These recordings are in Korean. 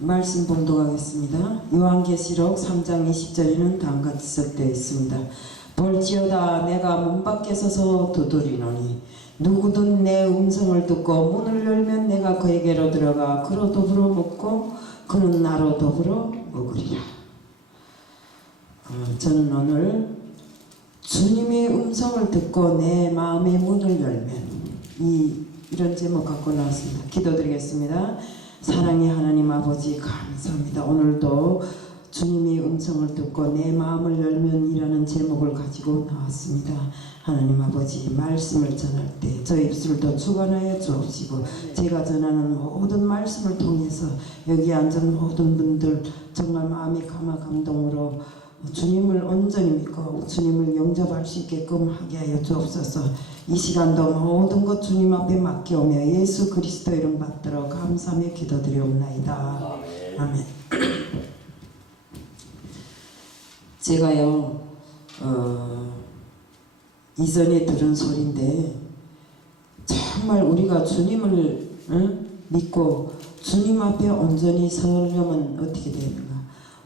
말씀 봉독하겠습니다. 요한계시록 3장 20절에는 다음과 기록되어 있습니다. 볼지어다 내가 문 밖에 서서 두드리노니 누구든 내 음성을 듣고 문을 열면 내가 그에게로 들어가 그로 더불어 먹고 그는 나로 더불어 먹으리라. 저는 오늘 주님의 음성을 듣고 내 마음의 문을 열면 이런 제목 갖고 나왔습니다. 기도드리겠습니다. 사랑의 하나님 아버지 감사합니다. 오늘도 주님의 음성을 듣고 내 마음을 열면 이라는 제목을 가지고 나왔습니다. 하나님 아버지 말씀을 전할 때 저 입술도 주관하여 주옵시고 제가 전하는 모든 말씀을 통해서 여기 앉은 모든 분들 정말 마음이 감화 감동으로 주님을 온전히 믿고 주님을 영접할 수 있게끔 하게 하여 주옵소서. 이 시간도 모든 것 주님 앞에 맡겨오며 예수 그리스도 이름 받들어 감사하며 기도드리옵나이다. 아멘. 제가요 이전에 들은 소리인데 정말 우리가 주님을 믿고 주님 앞에 온전히 서려면 어떻게 되는가?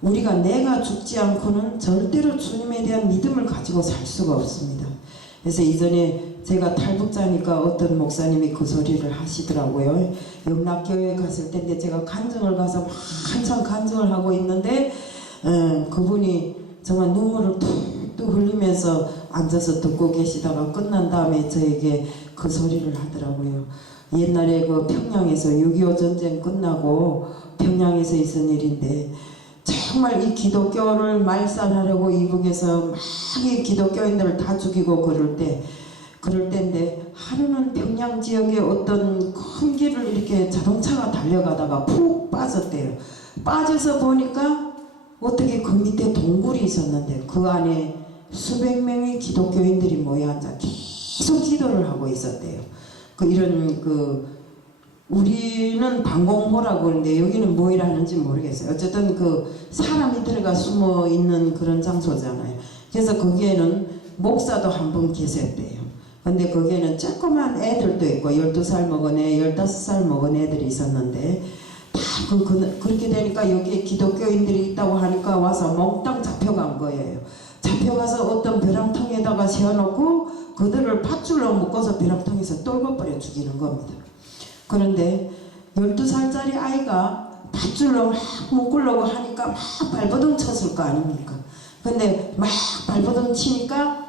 우리가 내가 죽지 않고는 절대로 주님에 대한 믿음을 가지고 살 수가 없습니다. 그래서 이전에 제가 탈북자니까 어떤 목사님이 그 소리를 하시더라고요. 영락교회에 갔을 때인데 제가 간증을 가서 한참 간증을 하고 있는데 그분이 정말 눈물을 툭툭 흘리면서 앉아서 듣고 계시다가 끝난 다음에 저에게 그 소리를 하더라고요. 옛날에 그 평양에서 6.25 전쟁 끝나고 평양에서 있은 일인데 정말 이 기독교를 말살하려고 이북에서 막 이 기독교인들을 다 죽이고 그럴 때인데 하루는 평양 지역에 어떤 큰 길을 이렇게 자동차가 달려가다가 푹 빠졌대요. 빠져서 보니까 어떻게 그 밑에 동굴이 있었는데 그 안에 수백 명의 기독교인들이 모여 앉아 계속 기도를 하고 있었대요. 우리는 방공호라고 그러는데 여기는 뭐라 하는지 모르겠어요. 어쨌든 그 사람이 들어가 숨어 있는 그런 장소잖아요. 그래서 거기에는 목사도 한 분 계셨대요. 근데 거기에는 조그만 애들도 있고 12살 먹은 애, 15살 먹은 애들이 있었는데 다 그렇게 되니까 여기에 기독교인들이 있다고 하니까 와서 몽땅 잡혀간 거예요. 잡혀가서 어떤 벼랑통에다가 세워놓고 그들을 밧줄로 묶어서 벼랑통에서 떨궈버려 죽이는 겁니다. 그런데 12살짜리 아이가 밧줄로 막 묶으려고 하니까 막 발버둥 쳤을 거 아닙니까? 근데 막 발버둥 치니까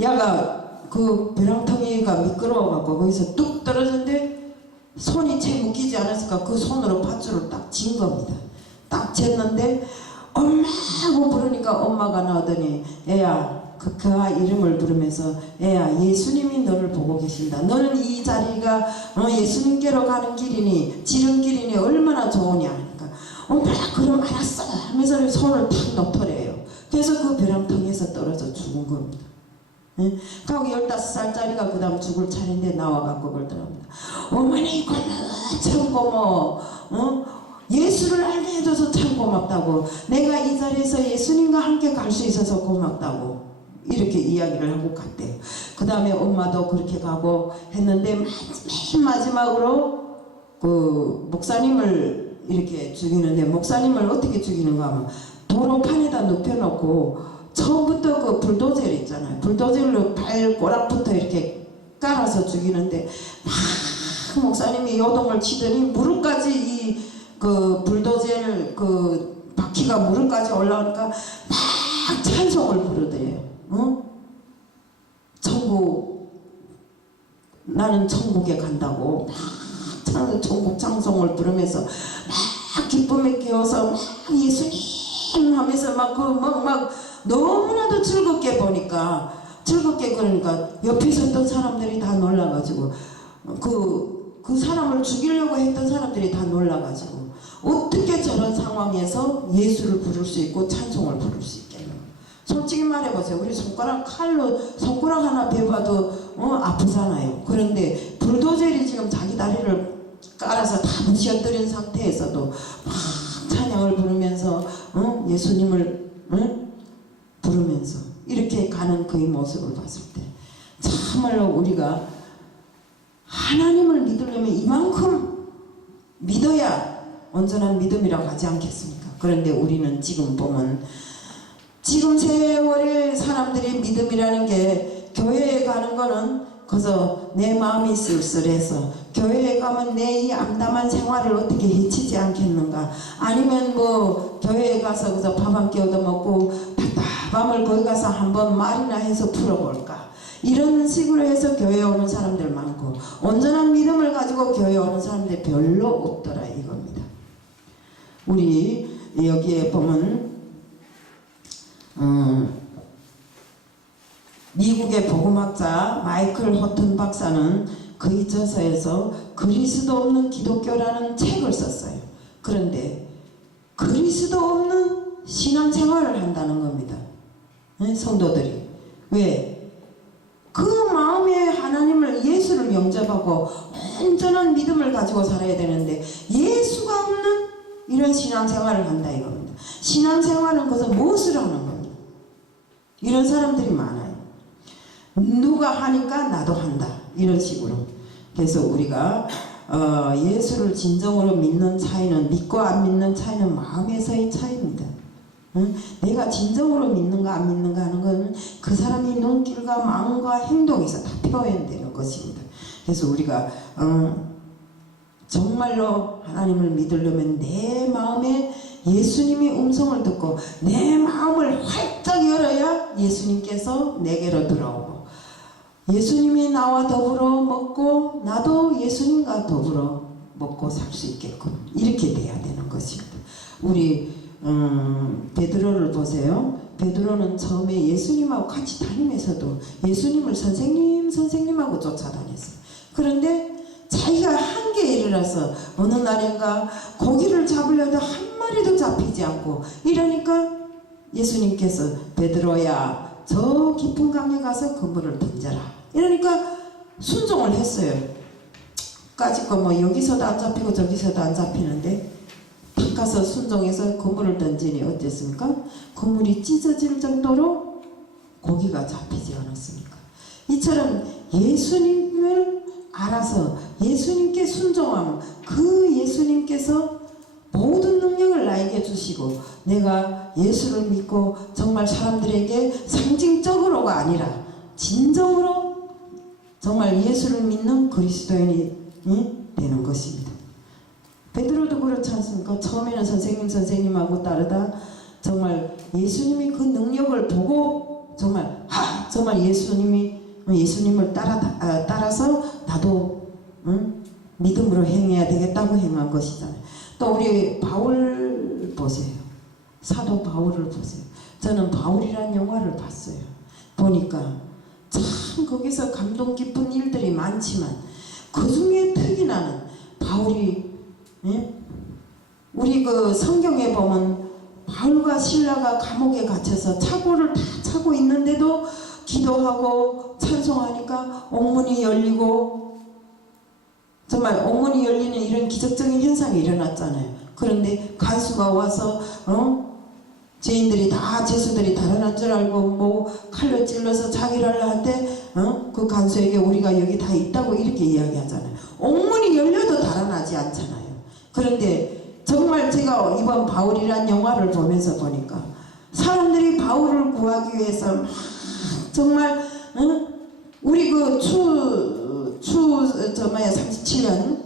야가 그 벼랑통이가 미끄러워갖고 거기서 뚝 떨어졌는데 손이 채 묶이지 않았을까 그 손으로 밧줄을 딱 진 겁니다. 딱 쟀는데 엄마 하고 부르니까 엄마가 나오더니 애야 그 이름을 부르면서 애야 예수님이 너를 보고 계신다. 너는 이 자리가 예수님께로 가는 길이니 지름길이니 얼마나 좋으냐 하니까 엄마가 그럼 알았어 하면서 손을 탁 놓더래요. 그래서 그 벼랑통에서 떨어져 죽은 겁니다. 예? 그리고 15살짜리가 그 다음 죽을 차례인데 나와갖고 그러더랍니다. 어머니 참 고마워. 예수를 알게 해줘서 참 고맙다고. 내가 이 자리에서 예수님과 함께 갈 수 있어서 고맙다고. 이렇게 이야기를 하고 갔대요. 그 다음에 엄마도 그렇게 가고 했는데 맨 마지막으로 그 목사님을 이렇게 죽이는데 목사님을 어떻게 죽이는가 하면 도로판에다 눕혀놓고 처음부터 그 불도저 있잖아요. 불도저로 발꼬락부터 이렇게 깔아서 죽이는데 막 목사님이 요동을 치더니 무릎까지 이 그 불도저를 그 바퀴가 무릎까지 올라오니까 막 찬송을 부르대요. 나는 천국에 간다고 막 천국 찬송을 부르면서 막 기쁨에 깨어서 막 예수님 하면서 막 너무나도 즐겁게 보니까 그러니까 옆에 있었던 사람들이 다 놀라가지고 그 사람을 죽이려고 했던 사람들이 다 놀라가지고 어떻게 저런 상황에서 예수를 부를 수 있고 찬송을 부를 수 있겠노. 솔직히 말해보세요. 우리 칼로 손가락 하나 베봐도 아프잖아요. 그런데 불도저리 지금 자기 다리를 깔아서 다 부셔뜨린 상태에서도 막 찬양을 부르면서 예수님을 부르면서 이렇게 가는 그의 모습을 봤을 때 참말로 우리가 하나님을 믿으려면 이만큼 믿어야 온전한 믿음이라고 하지 않겠습니까? 그런데 우리는 지금 보면 지금 세월의 사람들이 믿음이라는 게 교회에 가는 거는 그래서 내 마음이 쓸쓸해서 교회에 가면 내 이 암담한 생활을 어떻게 해치지 않겠는가, 아니면 뭐 교회에 가서 그래서 밥 한 끼 얻어먹고 답답함을 거기 가서 한번 말이나 해서 풀어볼까, 이런 식으로 해서 교회에 오는 사람들 많고 온전한 믿음을 가지고 교회에 오는 사람들 별로 없더라 이겁니다. 우리 여기에 보면 미국의 복음학자 마이클 호튼 박사는 그의 저서에서 그리스도 없는 기독교라는 책을 썼어요. 그런데 그리스도 없는 신앙생활을 한다는 겁니다. 성도들이. 왜? 그 마음에 하나님을, 예수를 영접하고 온전한 믿음을 가지고 살아야 되는데 예수가 없는 이런 신앙생활을 한다 이겁니다. 신앙생활은 그것은 무엇을 하는 겁니다. 이런 사람들이 많아요. 누가 하니까 나도 한다 이런 식으로. 그래서 우리가 예수를 진정으로 믿는 차이는, 믿고 안 믿는 차이는 마음에서의 차이입니다. 내가 진정으로 믿는가 안 믿는가 하는 것은 그 사람이 눈길과 마음과 행동에서 다 표현되는 것입니다. 그래서 우리가 정말로 하나님을 믿으려면 내 마음에 예수님이 음성을 듣고 내 마음을 활짝 열어야 예수님께서 내게로 들어오고, 예수님이 나와 더불어 먹고 나도 예수님과 더불어 먹고 살 수 있게끔 이렇게 돼야 되는 것입니다. 우리 베드로를 보세요. 베드로는 처음에 예수님하고 같이 다니면서도 예수님을 선생님하고 쫓아다녔어요. 그런데 자기가 한계에 이르러서 어느 날인가 고기를 잡으려도 한 마리도 잡히지 않고 이러니까 예수님께서 베드로야 저 깊은 강에 가서 그물을 던져라 이러니까 순종을 했어요. 까짓거 뭐 여기서도 안 잡히고 저기서도 안 잡히는데 탁 가서 순종해서 그물을 던지니 어땠습니까? 그물이 찢어질 정도로 고기가 잡히지 않았습니까? 이처럼 예수님을 알아서 예수님께 순종하면 그 예수님께서 모든 능력을 나에게 주시고 내가 예수를 믿고 정말 사람들에게 상징적으로가 아니라 진정으로 정말 예수를 믿는 그리스도인이 되는 것입니다. 베드로도 그렇지 않습니까? 처음에는 선생님하고 따르다 정말 예수님이 그 능력을 보고 정말 예수님을 따라서 나도 믿음으로 행해야 되겠다고 행한 것이잖아요. 또 우리 바울 보세요. 사도 바울을 보세요. 저는 바울이라는 영화를 봤어요. 보니까 참 거기서 감동 깊은 일들이 많지만 그 중에 특이 나는 바울이 우리 그 성경에 보면 바울과 실라가 감옥에 갇혀서 차고를 다 차고 있는데도 기도하고 찬송하니까 옥문이 열리고 정말 옥문이 열리는 이런 기적적인 현상이 일어났잖아요. 그런데 간수가 와서 죄인들이 다 죄수들이 달아난 줄 알고 뭐 칼로 찔러서 자기를 하는데 그 간수에게 우리가 여기 다 있다고 이렇게 이야기하잖아요. 옥문이 열려도 달아나지 않잖아요. 그런데 정말 제가 이번 바울이란 영화를 보면서 보니까 사람들이 바울을 구하기 위해서 막 정말 우리 그 37년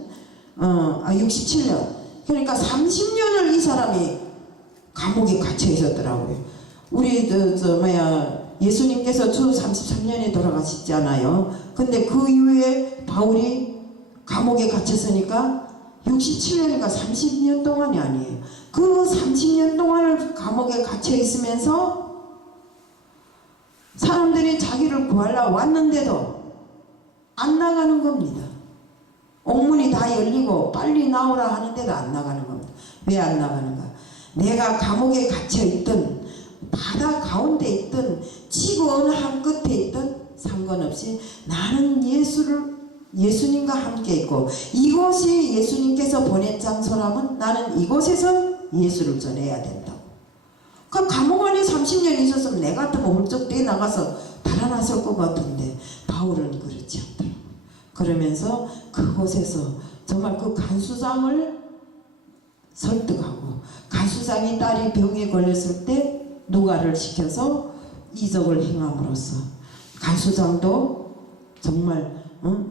67년 그러니까 30년을 이 사람이 감옥에 갇혀 있었더라고요. 우리 예수님께서 주 33년에 돌아가셨잖아요. 근데 그 이후에 바울이 감옥에 갇혔으니까 67년인가 30년 동안이 아니에요. 그 30년 동안을 감옥에 갇혀 있으면서 사람들이 자기를 구하러 왔는데도 안 나가는 겁니다. 옥문이 다 열리고 빨리 나오라 하는데도 안 나가는 겁니다. 왜 안 나가는가? 내가 감옥에 갇혀 있든 바다 가운데 있든 지구 어느 한 끝에 있든 상관없이 나는 예수님과 함께 있고 이곳이 예수님께서 보낸 장소라면 나는 이곳에서 예수를 전해야 된다고. 그 감옥 안에 30년 있었으면 내 같으면 훌쩍 뛰어나가서 달아났을 것 같은데 바울은 그렇지 않더라고요. 그러면서 그곳에서 정말 그 간수장을 설득하고, 가수장이 딸이 병에 걸렸을 때 누가를 시켜서 이적을 행함으로써 간수장도 정말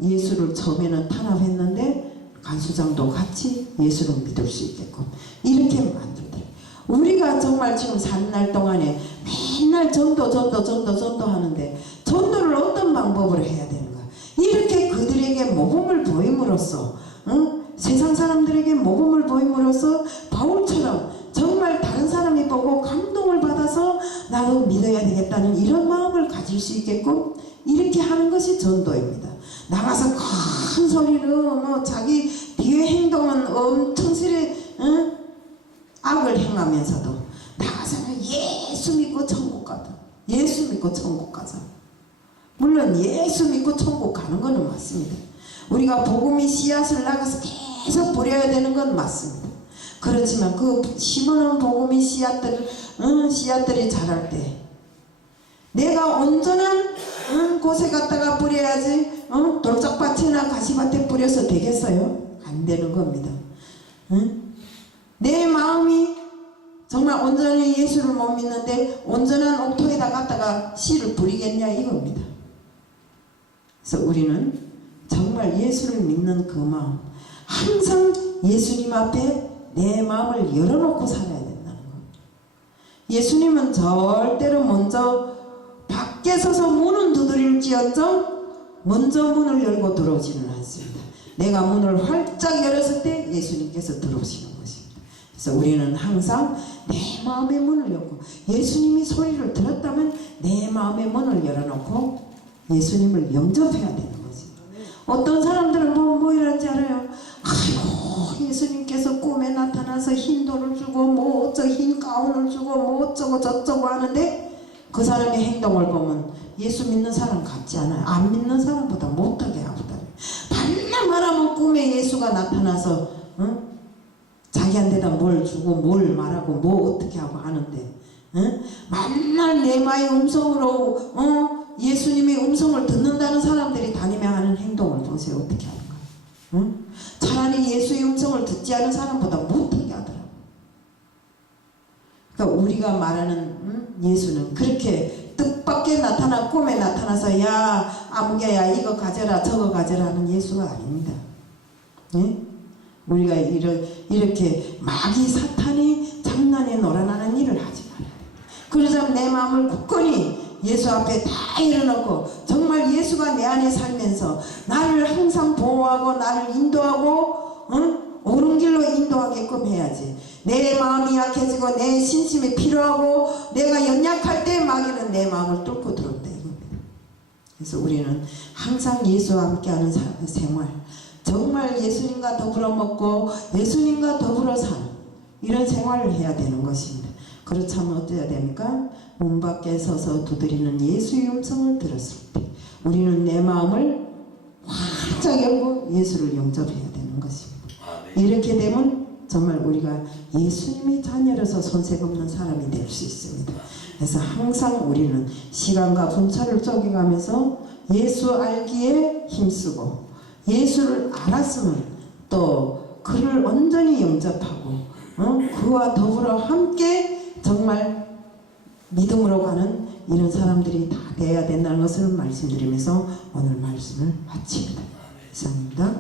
예수를 처음에는 탄압했는데 간수장도 같이 예수를 믿을 수 있게끔 이렇게 만들더래. 우리가 정말 지금 사는 날 동안에 맨날 전도 하는데 전도를 어떤 방법으로 해야 되는가? 이렇게 그들에게 모범을 보임으로써 세상 사람들에게 모범을 보임으로써 바울처럼 정말 다른 사람이 보고 감동을 받아서 나도 믿어야 되겠다는 이런 마음을 가질 수 있게끔 이렇게 하는 것이 전도입니다. 나가서 큰 소리로 자기 뒤에 행동은 엄청 악을 행하면서도 나가서는 예수 믿고 천국 가자. 예수 믿고 천국 가자. 물론 예수 믿고 천국 가는 것은 맞습니다. 우리가 복음의 씨앗을 나가서 계속 뿌려야 되는 건 맞습니다. 그렇지만 그 심어놓은 복음의 씨앗들이 자랄 때 내가 온전한 곳에 갔다가 뿌려야지 돌짝밭이나 가시밭에 뿌려서 되겠어요? 안 되는 겁니다. 내 마음이 정말 온전히 예수를 못 믿는데 온전한 옥토에다 갖다가 씨를 뿌리겠냐 이겁니다. 그래서 우리는 정말 예수를 믿는 그 마음, 항상 예수님 앞에 내 마음을 열어놓고 살아야 된다는 겁니다. 예수님은 절대로 먼저 밖에 서서 문은 두드릴지언정 먼저 문을 열고 들어오지는 않습니다. 내가 문을 활짝 열었을 때 예수님께서 들어오시는 것입니다. 그래서 우리는 항상 내 마음의 문을 열고 예수님이 소리를 들었다면 내 마음의 문을 열어놓고 예수님을 영접해야 되는 것입니다. 어떤 사람들은 뭐 이런지 알아요? 아이고 예수님께서 꿈에 나타나서 흰 돌을 주고 뭐 어쩌고 흰 가운을 주고 뭐 어쩌고 저쩌고 하는데 그 사람의 행동을 보면 예수 믿는 사람 같지 않아요. 안 믿는 사람보다 못하게 하거든요. 반날 말하면 꿈에 예수가 나타나서 자기한테다 뭘 주고 뭘 말하고 뭐 어떻게 하고 하는데 만날 내마의 음성으로 예수님의 음성을 듣는다는 사람들이 다니며 하는 행동을 보세요. 어떻게 하는가? 차라리 예수의 음성을 듣지 않은 사람보다 못하게 하더라고요. 그러니까 우리가 말하는 예수는 그렇게 뜻밖에 나타나 꿈에 나타나서 야 아무개야 이거 가져라 저거 가져라 하는 예수가 아닙니다. 예? 우리가 이렇게 마귀 사탄이 장난에 놀아나는 일을 하지 말아야 돼. 그러자면 내 마음을 굳건히 예수 앞에 다 열어놓고 정말 예수가 내 안에 살면서 나를 항상 보호하고 나를 인도하고 옳은 길로 인도하게끔 해야지. 내 마음이 약해지고 내 신심이 필요하고 내가 연약할 때 마귀는 내 마음을 뚫고 들어온다 이겁니다. 그래서 우리는 항상 예수와 함께하는 생활, 정말 예수님과 더불어 먹고 예수님과 더불어 사는 이런 생활을 해야 되는 것입니다. 그렇다면 어때야 됩니까? 문 밖에 서서 두드리는 예수의 음성을 들었을 때 우리는 내 마음을 활짝 열고 예수를 영접해야 되는 것입니다. 이렇게 되면 정말 우리가 예수님의 자녀로서 손색 없는 사람이 될 수 있습니다. 그래서 항상 우리는 시간과 분차를 쪼개가면서 예수 알기에 힘쓰고 예수를 알았으면 또 그를 온전히 영접하고 그와 더불어 함께 정말 믿음으로 가는 이런 사람들이 다 되어야 된다는 것을 말씀드리면서 오늘 말씀을 마칩니다. 이상입니다.